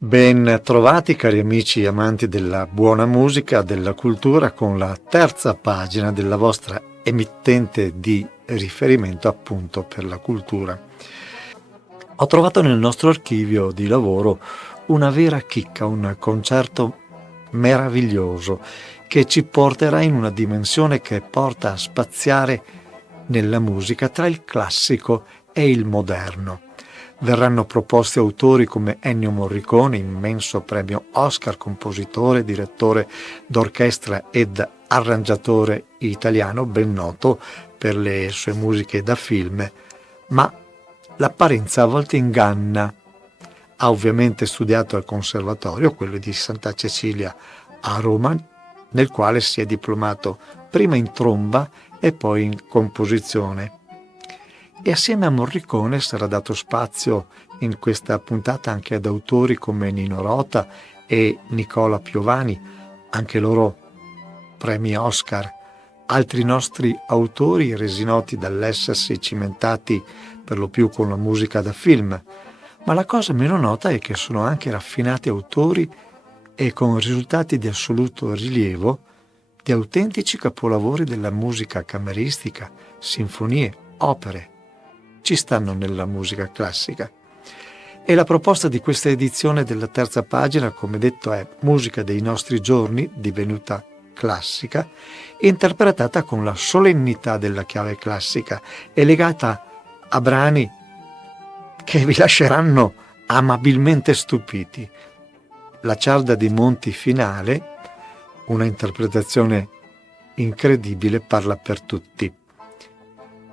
Ben trovati cari amici amanti della buona musica, della cultura, con la terza pagina della vostra emittente di riferimento appunto per la cultura. Ho trovato nel nostro archivio di lavoro una vera chicca, un concerto meraviglioso che ci porterà in una dimensione che porta a spaziare nella musica tra il classico e il moderno. Verranno proposti autori come Ennio Morricone, immenso premio Oscar, compositore, direttore d'orchestra ed arrangiatore italiano, ben noto per le sue musiche da film, ma l'apparenza a volte inganna. Ha ovviamente studiato al Conservatorio, quello di Santa Cecilia a Roma, nel quale si è diplomato prima in tromba e poi in composizione. E assieme a Morricone sarà dato spazio in questa puntata anche ad autori come Nino Rota e Nicola Piovani, anche loro premi Oscar, altri nostri autori resi noti dall'essersi cimentati per lo più con la musica da film, ma la cosa meno nota è che sono anche raffinati autori e con risultati di assoluto rilievo di autentici capolavori della musica cameristica, sinfonie, opere. Ci stanno nella musica classica. E la proposta di questa edizione della terza pagina, come detto, è musica dei nostri giorni, divenuta classica, interpretata con la solennità della chiave classica e legata a brani che vi lasceranno amabilmente stupiti. La Cialda dei Monti finale, una interpretazione incredibile, parla per tutti.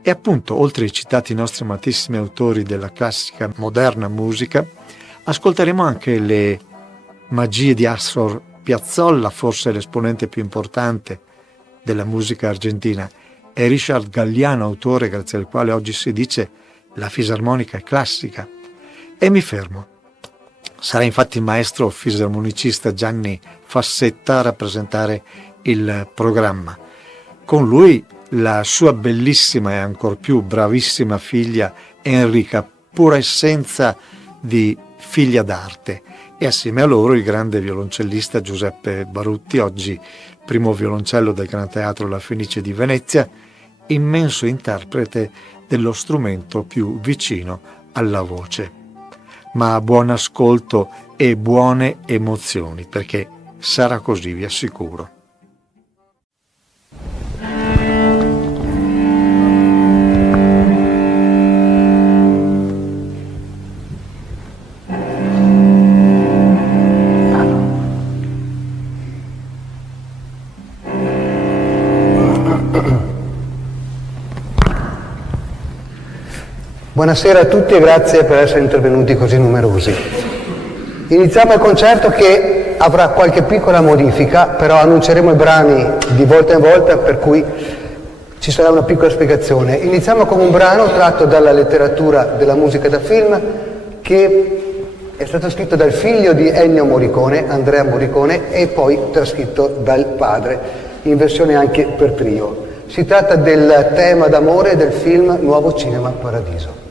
E appunto, oltre ai citati nostri amatissimi autori della classica moderna musica, ascolteremo anche le magie di Astor Piazzolla, forse l'esponente più importante della musica argentina, e Richard Galliano, autore grazie al quale oggi si dice la fisarmonica è classica. E mi fermo. Sarà infatti il maestro fisarmonicista Gianni Fassetta a rappresentare il programma. Con lui la sua bellissima e ancor più bravissima figlia Enrica, pura essenza di figlia d'arte, e assieme a loro il grande violoncellista Giuseppe Barutti, oggi primo violoncello del Gran Teatro La Fenice di Venezia, immenso interprete dello strumento più vicino alla voce. Ma buon ascolto e buone emozioni, perché sarà così, vi assicuro. Buonasera a tutti e grazie per essere intervenuti così numerosi. Iniziamo il concerto che avrà qualche piccola modifica, però annunceremo i brani di volta in volta, per cui ci sarà una piccola spiegazione. Iniziamo con un brano tratto dalla letteratura della musica da film che è stato scritto dal figlio di Ennio Morricone, Andrea Morricone, e poi trascritto dal padre, in versione anche per trio. Si tratta del tema d'amore del film Nuovo Cinema Paradiso.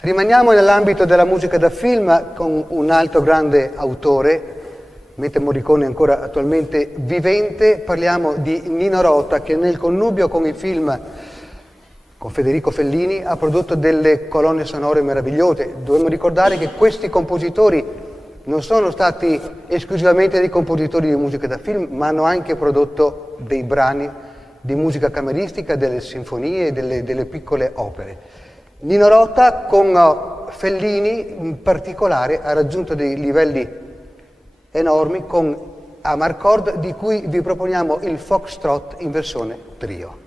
Rimaniamo nell'ambito della musica da film con un altro grande autore, mentre Morricone è ancora attualmente vivente. Parliamo di Nino Rota, che nel connubio con il film con Federico Fellini ha prodotto delle colonne sonore meravigliose. Dobbiamo ricordare che questi compositori non sono stati esclusivamente dei compositori di musica da film, ma hanno anche prodotto dei brani di musica cameristica, delle sinfonie, delle piccole opere. Nino Rota con Fellini in particolare ha raggiunto dei livelli enormi con Amarcord, di cui vi proponiamo il Foxtrot in versione trio.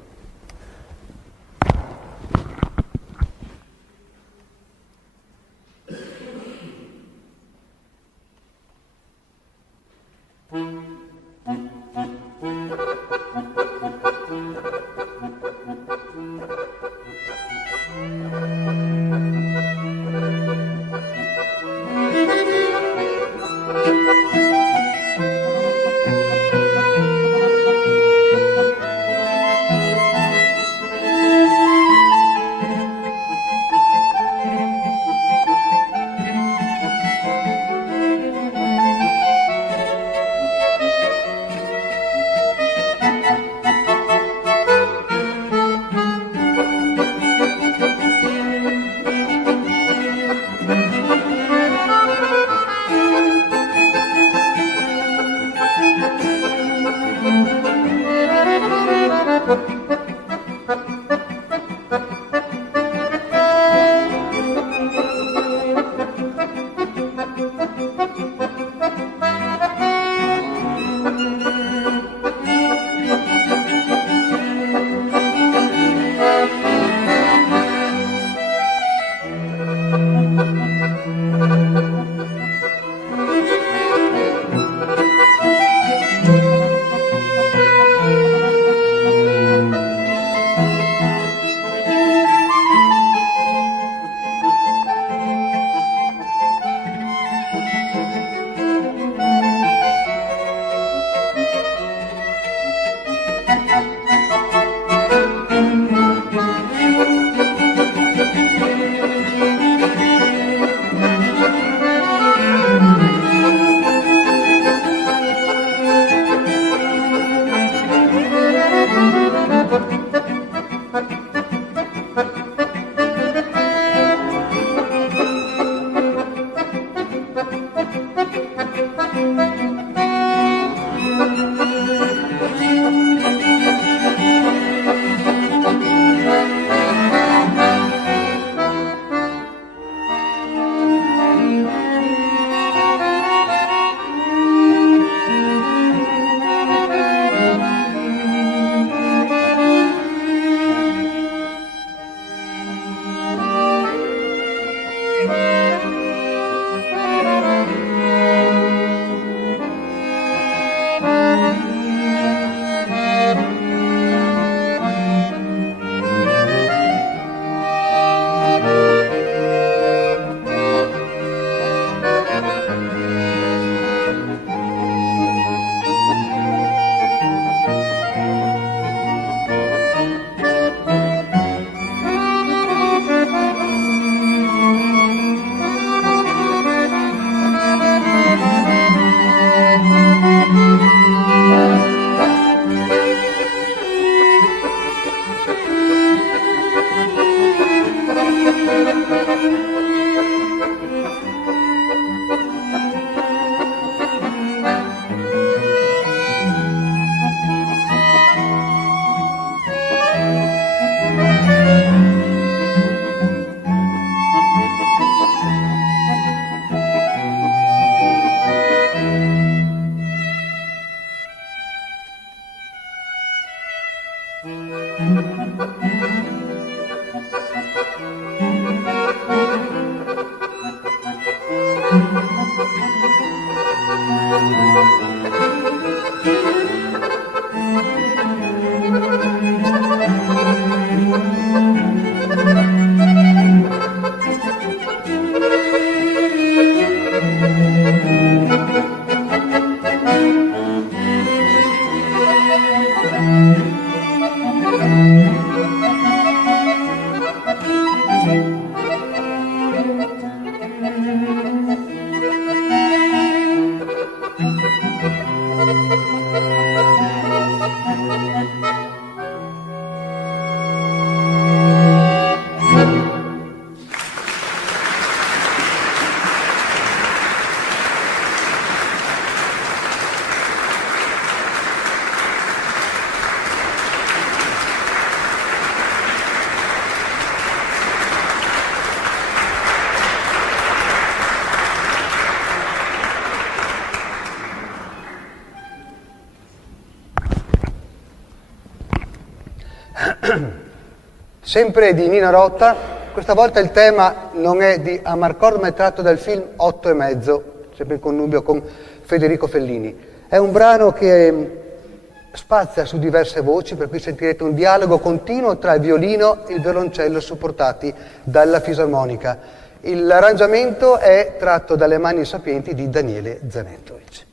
Sempre di Nino Rota, questa volta il tema non è di Amarcord ma è tratto dal film 8 e mezzo, sempre in connubio con Federico Fellini. È un brano che spazia su diverse voci, per cui sentirete un dialogo continuo tra il violino e il violoncello supportati dalla fisarmonica. L'arrangiamento è tratto dalle mani sapienti di Daniele Zanettovic.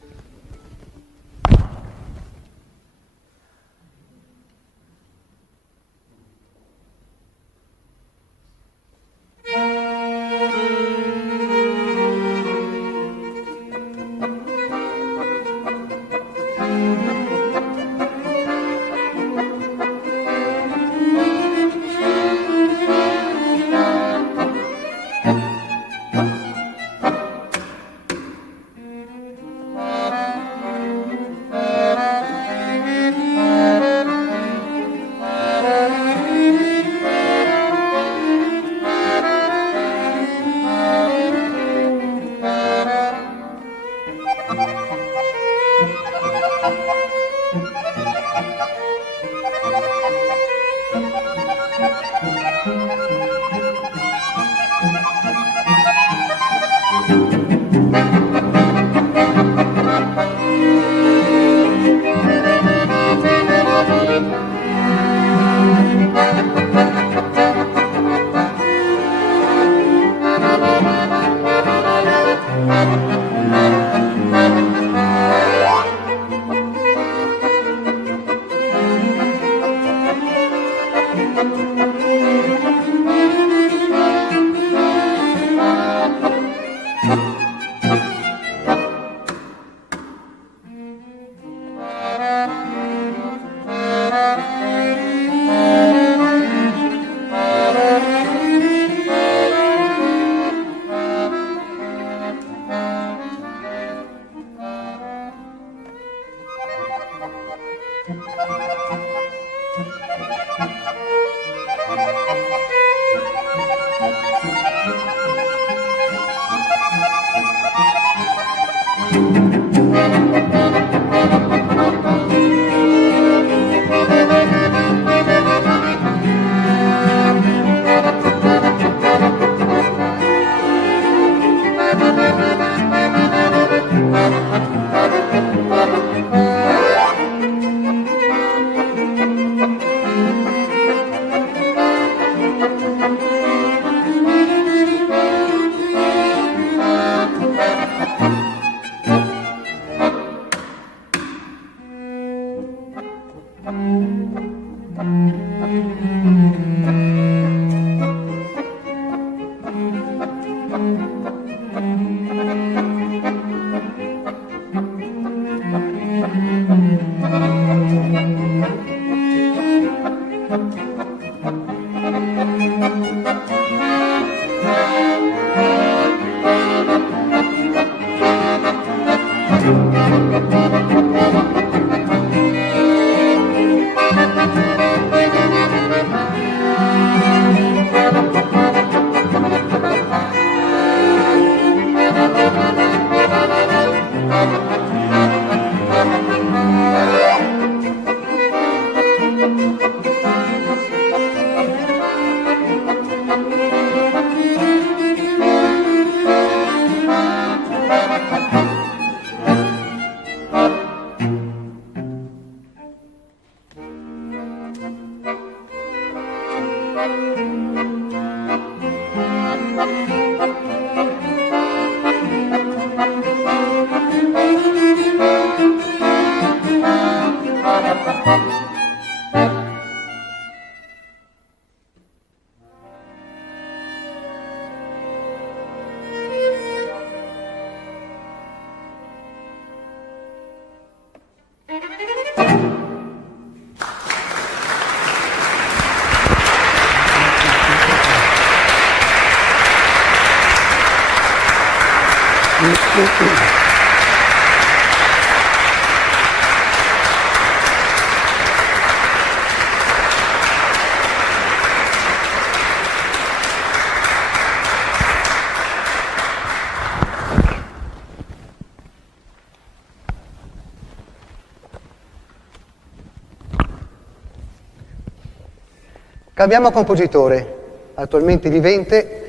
Cambiamo compositore, attualmente vivente,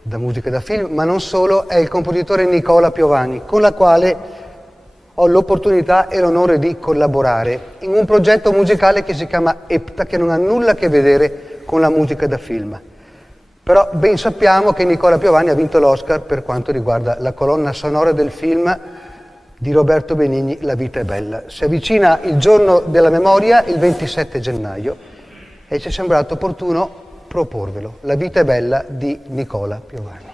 da musica da film, ma non solo, è il compositore Nicola Piovani, con la quale ho l'opportunità e l'onore di collaborare in un progetto musicale che si chiama EPTA, che non ha nulla a che vedere con la musica da film. Però ben sappiamo che Nicola Piovani ha vinto l'Oscar per quanto riguarda la colonna sonora del film di Roberto Benigni, La vita è bella. Si avvicina il giorno della memoria, il 27 gennaio, e ci è sembrato opportuno proporvelo. La vita è bella di Nicola Piovani.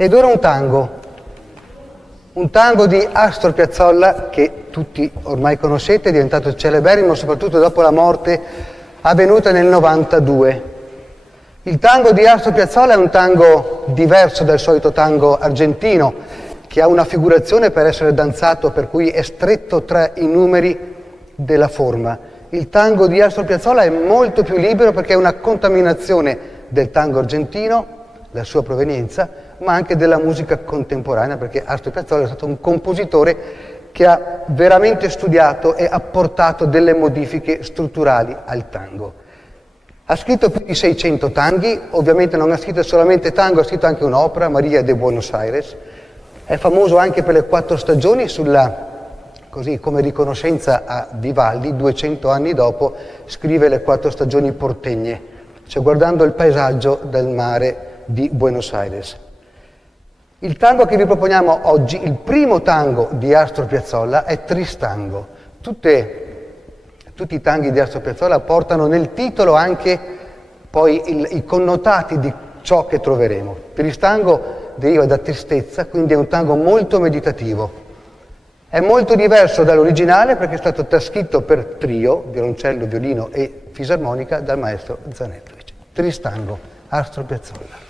Ed ora un tango di Astor Piazzolla che tutti ormai conoscete, è diventato celeberrimo soprattutto dopo la morte avvenuta nel 92. Il tango di Astor Piazzolla è un tango diverso dal solito tango argentino, che ha una figurazione per essere danzato, per cui è stretto tra i numeri della forma. Il tango di Astor Piazzolla è molto più libero perché è una contaminazione del tango argentino, la sua provenienza, ma anche della musica contemporanea, perché Astor Piazzolla è stato un compositore che ha veramente studiato e apportato delle modifiche strutturali al tango. Ha scritto più di 600 tanghi, ovviamente non ha scritto solamente tango, ha scritto anche un'opera, Maria de Buenos Aires. È famoso anche per le 4 stagioni, così come riconoscenza a Vivaldi, 200 anni dopo, scrive le 4 stagioni portegne, cioè guardando il paesaggio del mare di Buenos Aires. Il tango che vi proponiamo oggi, il primo tango di Astor Piazzolla, è Tristango. Tutti i tanghi di Astor Piazzolla portano nel titolo anche poi i connotati di ciò che troveremo. Tristango deriva da tristezza, quindi è un tango molto meditativo. È molto diverso dall'originale perché è stato trascritto per trio, violoncello, violino e fisarmonica dal maestro Zanettovic. Tristango, Astor Piazzolla.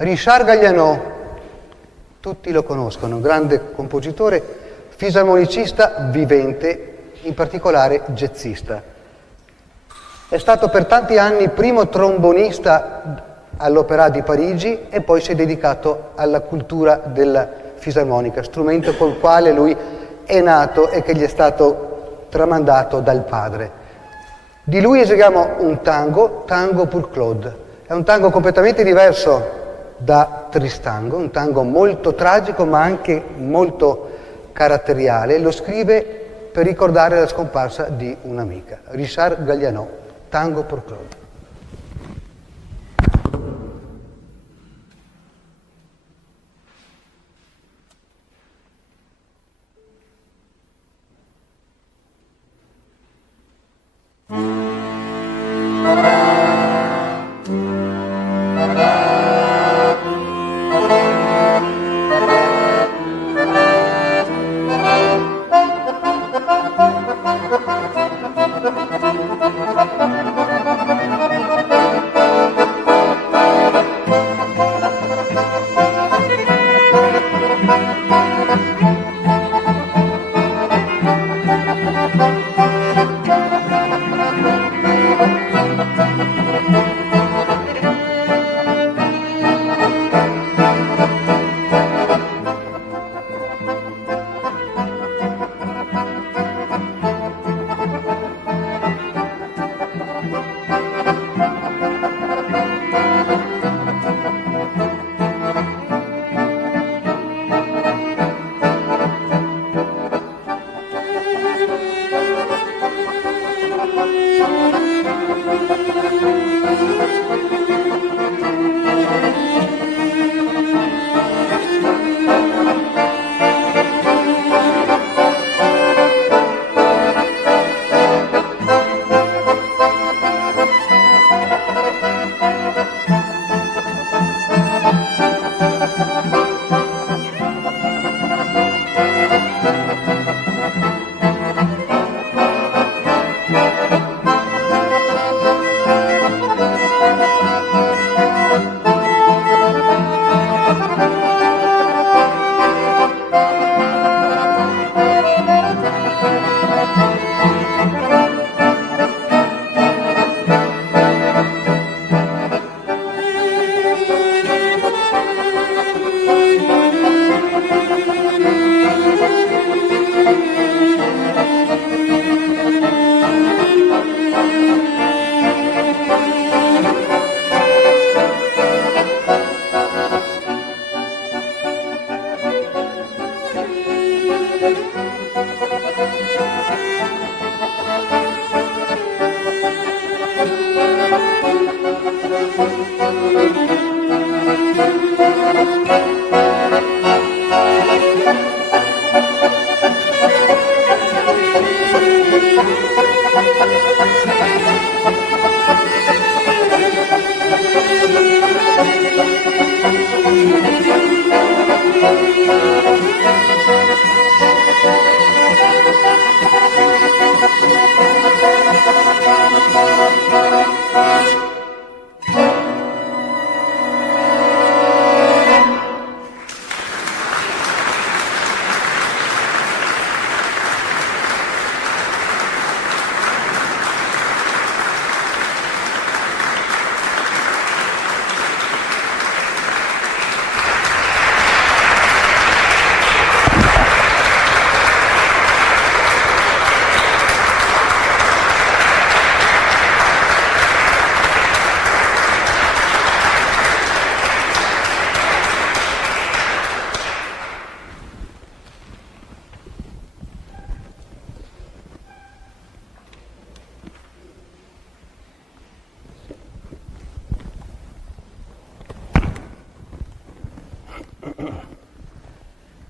Richard Galliano, tutti lo conoscono, un grande compositore, fisarmonicista vivente, in particolare jazzista. È stato per tanti anni primo trombonista all'Opéra di Parigi e poi si è dedicato alla cultura della fisarmonica, strumento col quale lui è nato e che gli è stato tramandato dal padre. Di lui eseguiamo un tango, Tango pour Claude. È un tango completamente diverso da Tristango, un tango molto tragico ma anche molto caratteriale. Lo scrive per ricordare la scomparsa di un'amica. Richard Galliano, Tango pour Claude.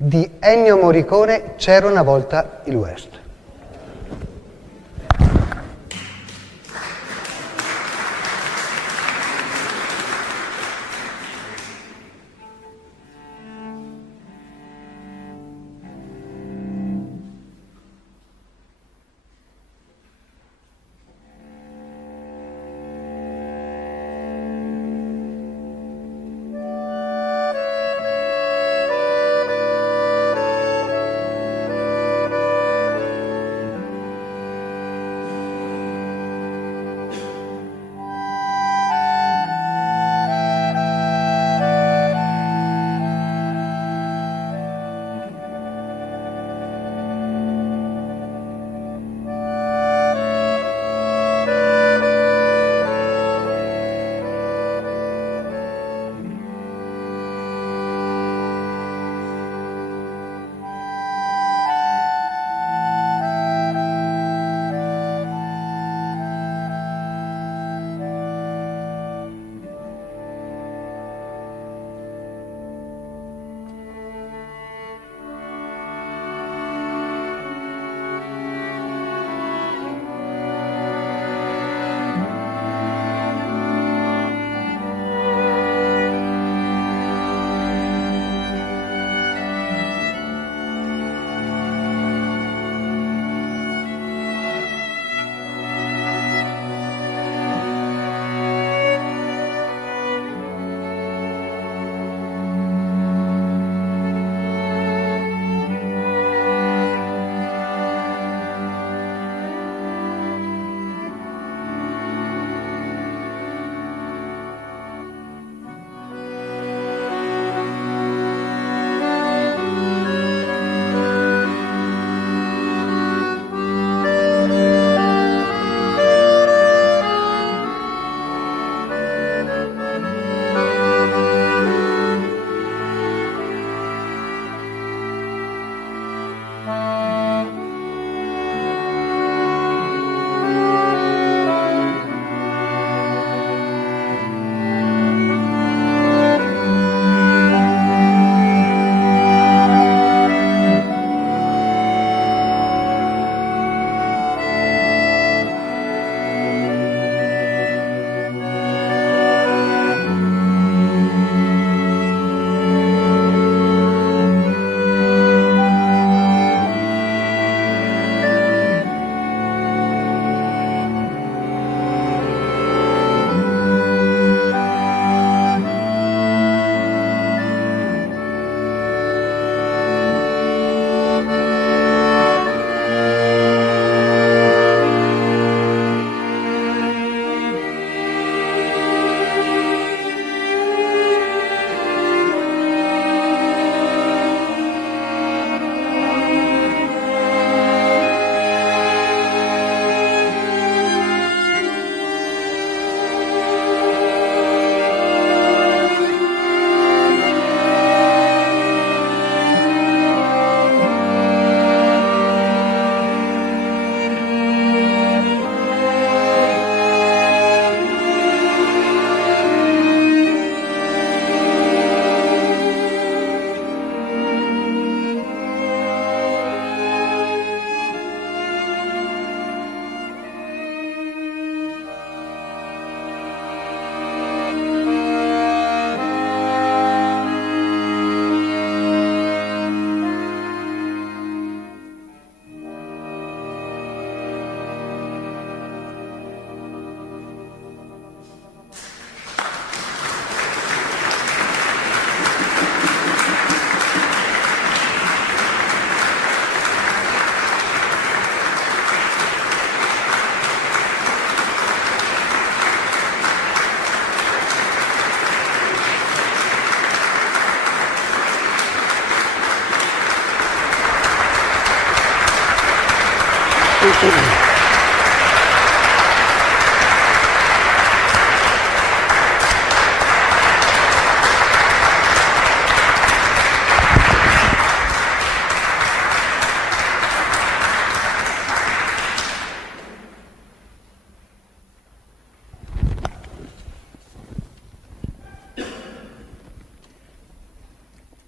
Di Ennio Morricone, C'era una volta il West.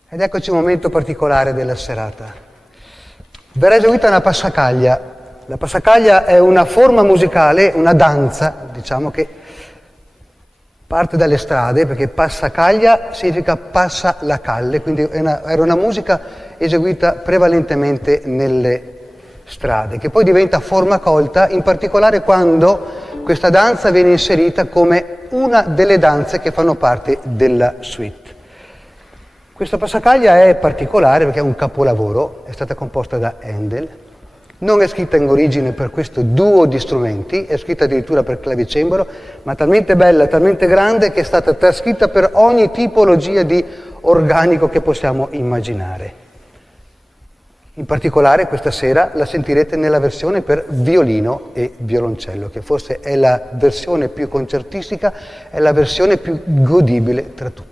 Ed eccoci un momento particolare della serata. Verrà eseguita una passacaglia. La passacaglia è una forma musicale, una danza, diciamo, che parte dalle strade, perché passacaglia significa passa la calle, quindi era una musica eseguita prevalentemente nelle strade, che poi diventa forma colta, in particolare quando questa danza viene inserita come una delle danze che fanno parte della suite. Questa passacaglia è particolare perché è un capolavoro, è stata composta da Handel, non è scritta in origine per questo duo di strumenti, è scritta addirittura per clavicembalo, ma talmente bella, talmente grande che è stata trascritta per ogni tipologia di organico che possiamo immaginare. In particolare questa sera la sentirete nella versione per violino e violoncello, che forse è la versione più concertistica, è la versione più godibile tra tutte.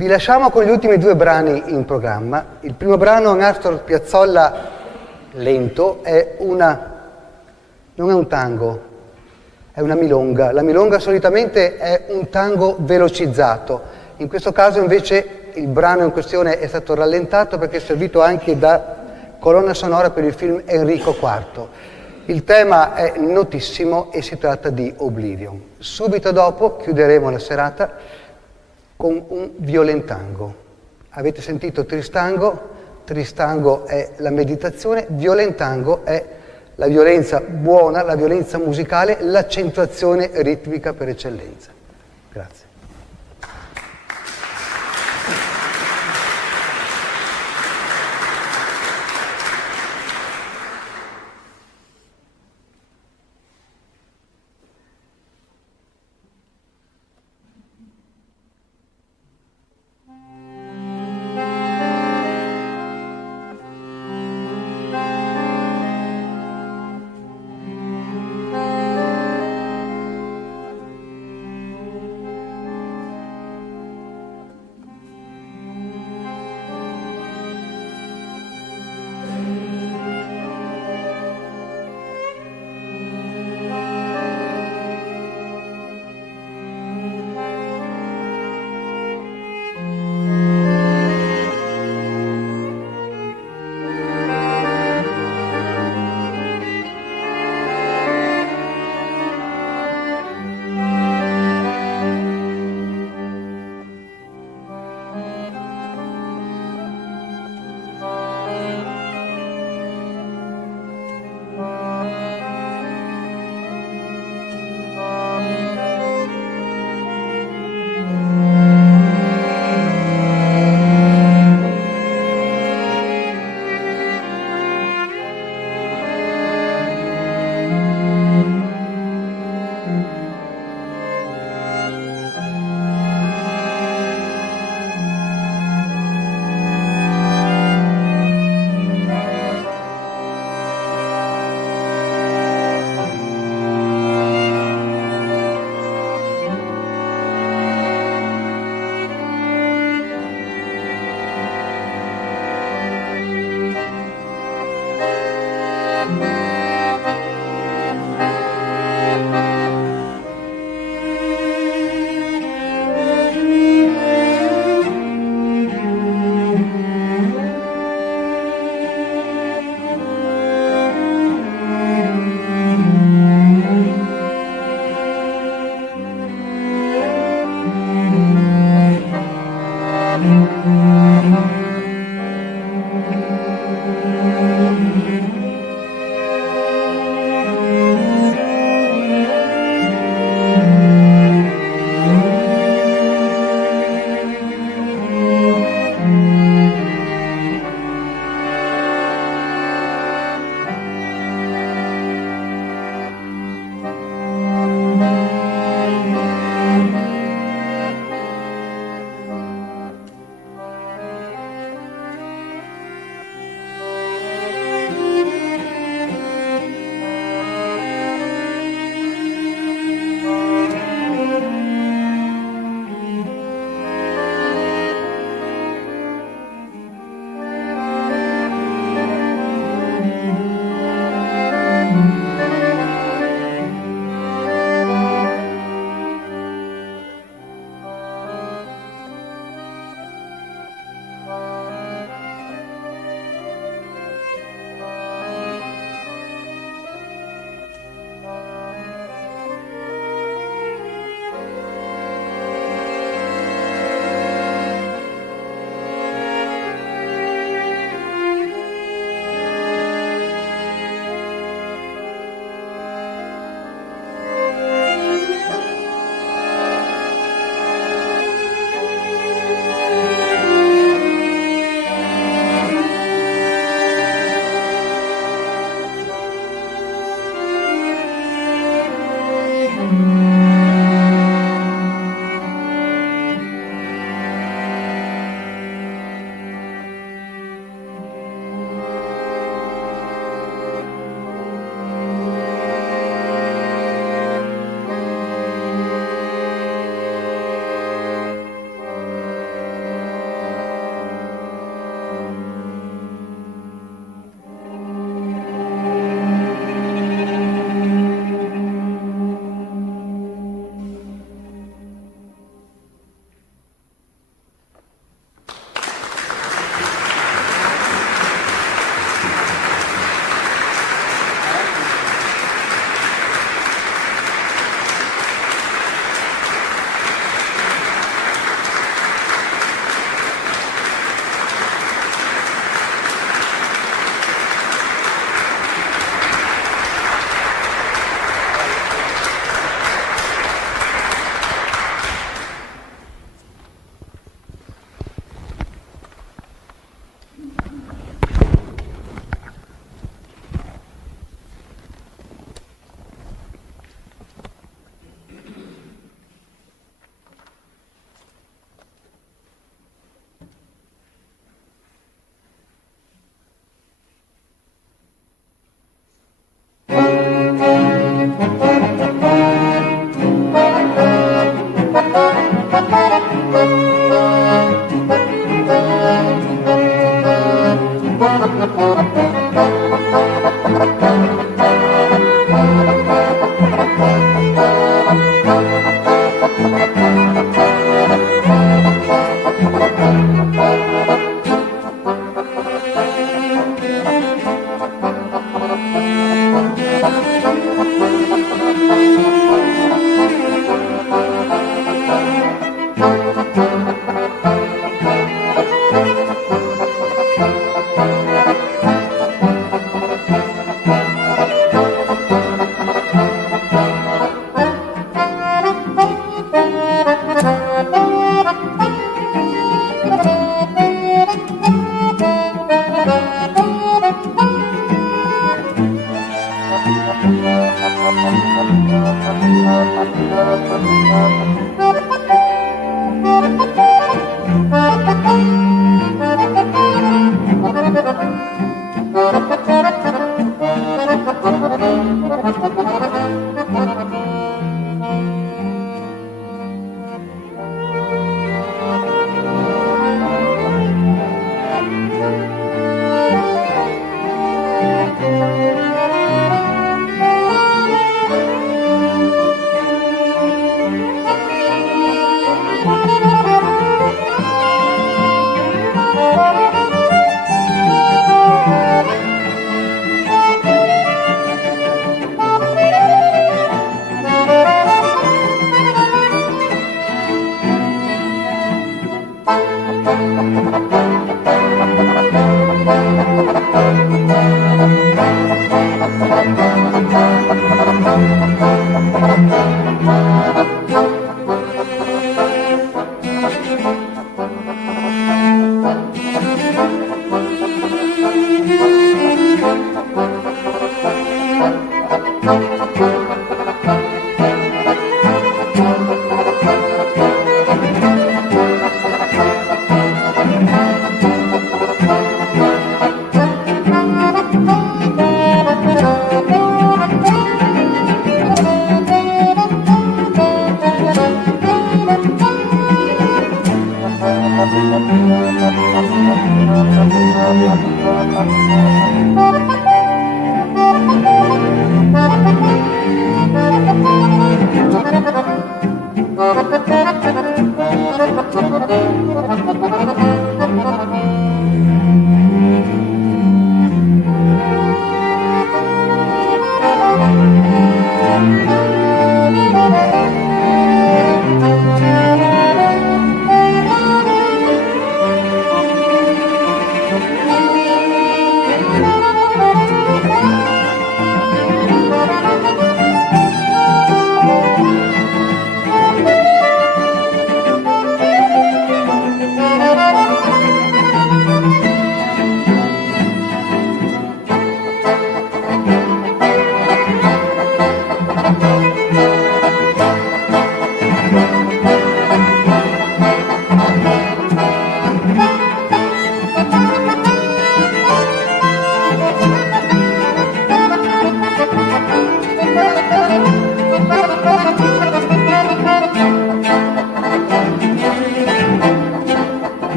Vi lasciamo con gli ultimi due brani in programma. Il primo brano, un Astor Piazzolla lento, non è un tango, è una milonga. La milonga solitamente è un tango velocizzato. In questo caso invece il brano in questione è stato rallentato perché è servito anche da colonna sonora per il film Enrico IV. Il tema è notissimo e si tratta di Oblivion. Subito dopo chiuderemo la serata con un violentango. Avete sentito Tristango? Tristango è la meditazione, violentango è la violenza buona, la violenza musicale, l'accentuazione ritmica per eccellenza. Grazie.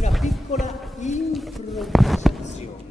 una piccola improvvisazione.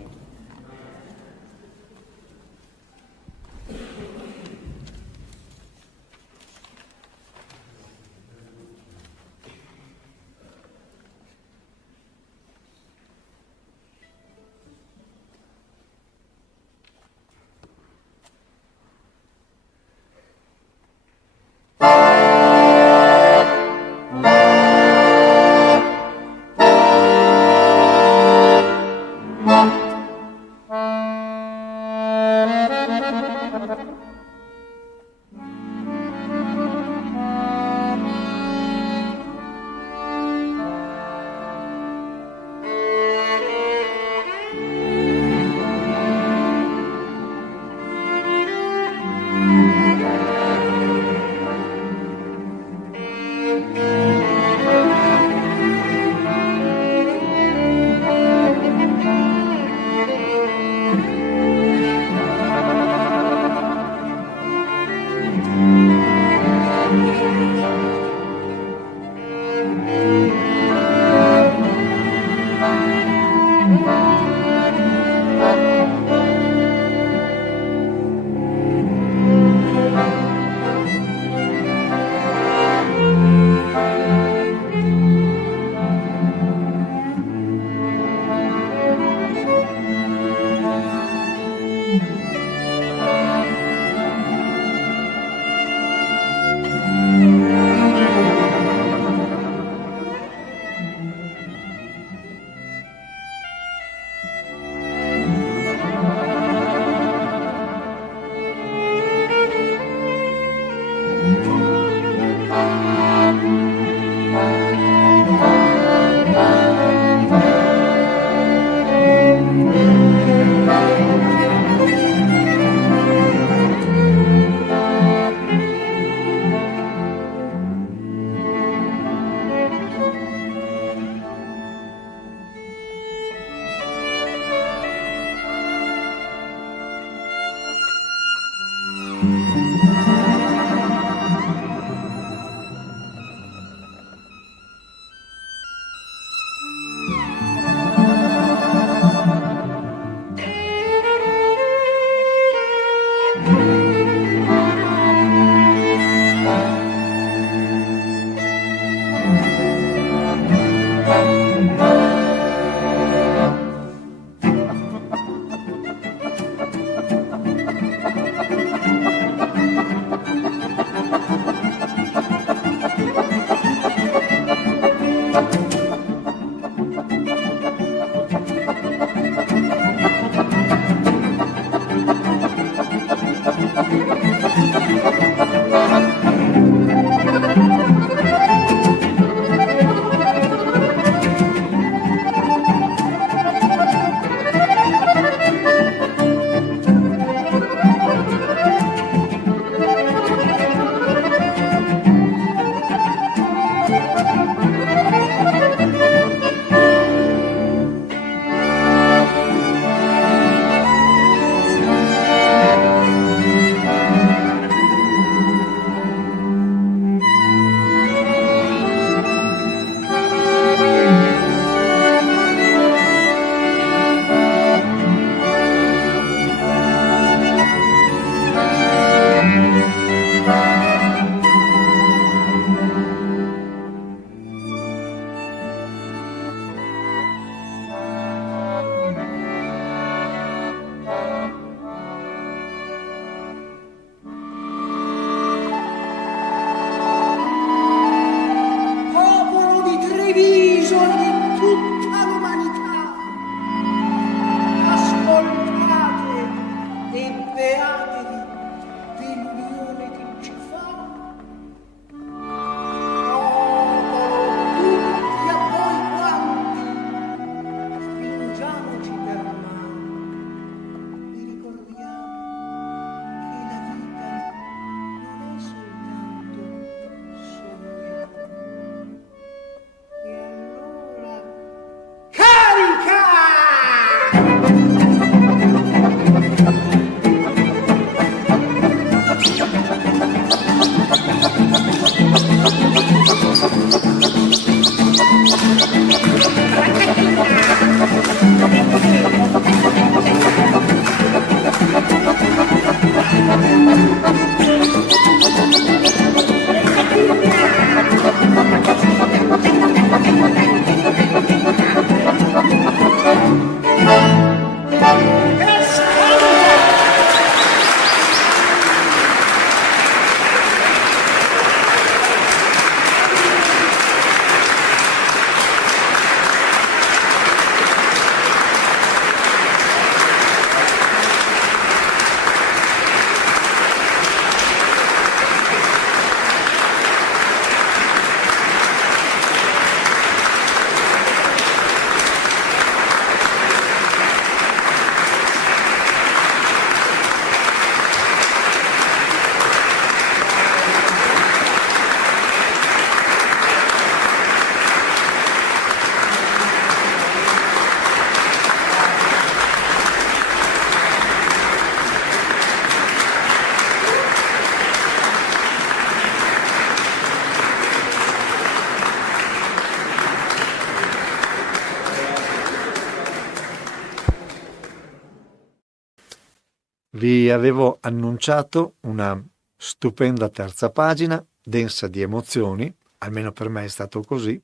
Vi avevo annunciato una stupenda terza pagina, densa di emozioni, almeno per me è stato così.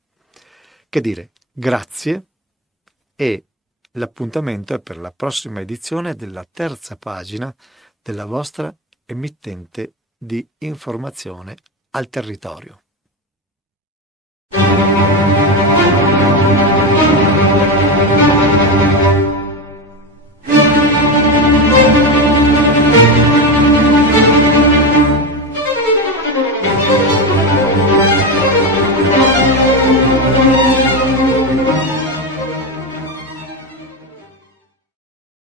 Che dire, grazie, e l'appuntamento è per la prossima edizione della terza pagina della vostra emittente di informazione al territorio.